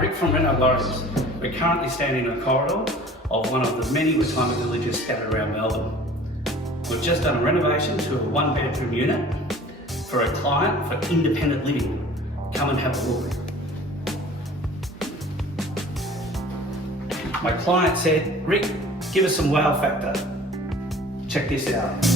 Rick from Reno Warriors. We're currently standing in a corridor of one of the many retirement villages scattered around Melbourne. We've just done a renovation to a one-bedroom unit for a client for independent living. Come and have a look. My client said, Rick, give us some wow factor. Check this out.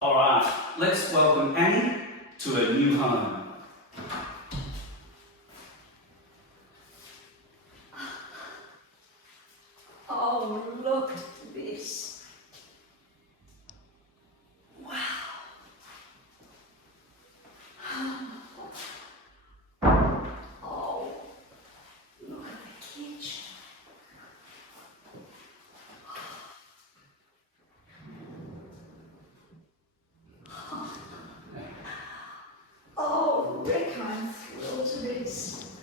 Alright, let's welcome Annie to her new home. Oh, look at this. Wow. Oh, look at the kitchen. Oh, Rick, I'm thrilled to bits.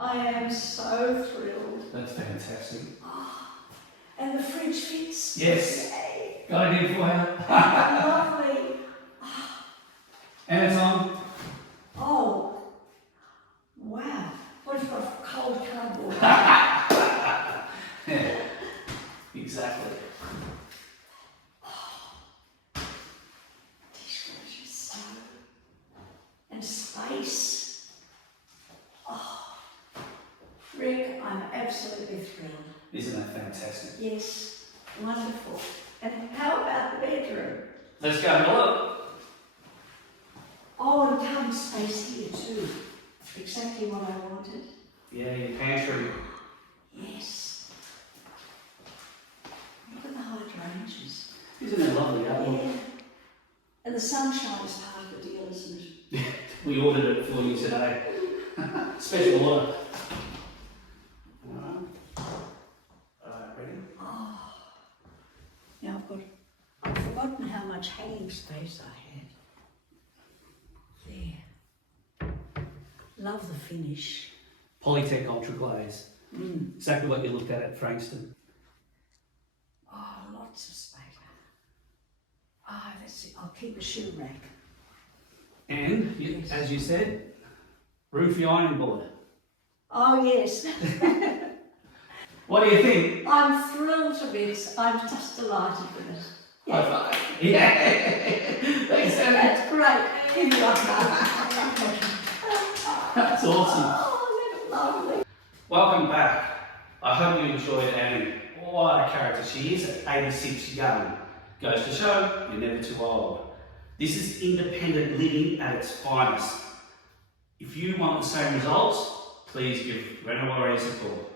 I am so thrilled. That's fantastic. Oh, and the fridge fits. Yes. Yay. Got it in for you. Lovely. And it's on. Oh, wow. What if I've got cold cardboard? Yeah, exactly. Dishwasher, so and space. Oh, Rick, I'm absolutely thrilled. Isn't that fantastic? Yes, wonderful. And how about the bedroom? Let's go have a look. Oh, and cabin space here too. Exactly what I wanted. Yeah, your pantry. Yes. Look at the hydrangeas. Isn't it lovely? Yeah. And the sunshine is part of the deal, isn't it? We ordered it for you today. Special order. Alright, ready? Oh. Now I've forgotten how much hanging space I had. There. Love the finish. Polytech Ultra Glaze. Mm. Exactly what you looked at Frankston. Oh, lots of space. Ah, that's it. I'll keep a shoe rack. And, Yes. as you said, room for your ironing board. Oh, yes. What do you think? I'm thrilled to bits. I'm just delighted with it. High five. Yeah. Thanks, Annie. That's great. Give me a hug. That's awesome. Oh, that's lovely. Welcome back. I hope you enjoyed Annie. What a character she is at 86 young. Goes to show you're never too old. This is independent living at its finest. If you want the same results, please give Reno Warriors a call.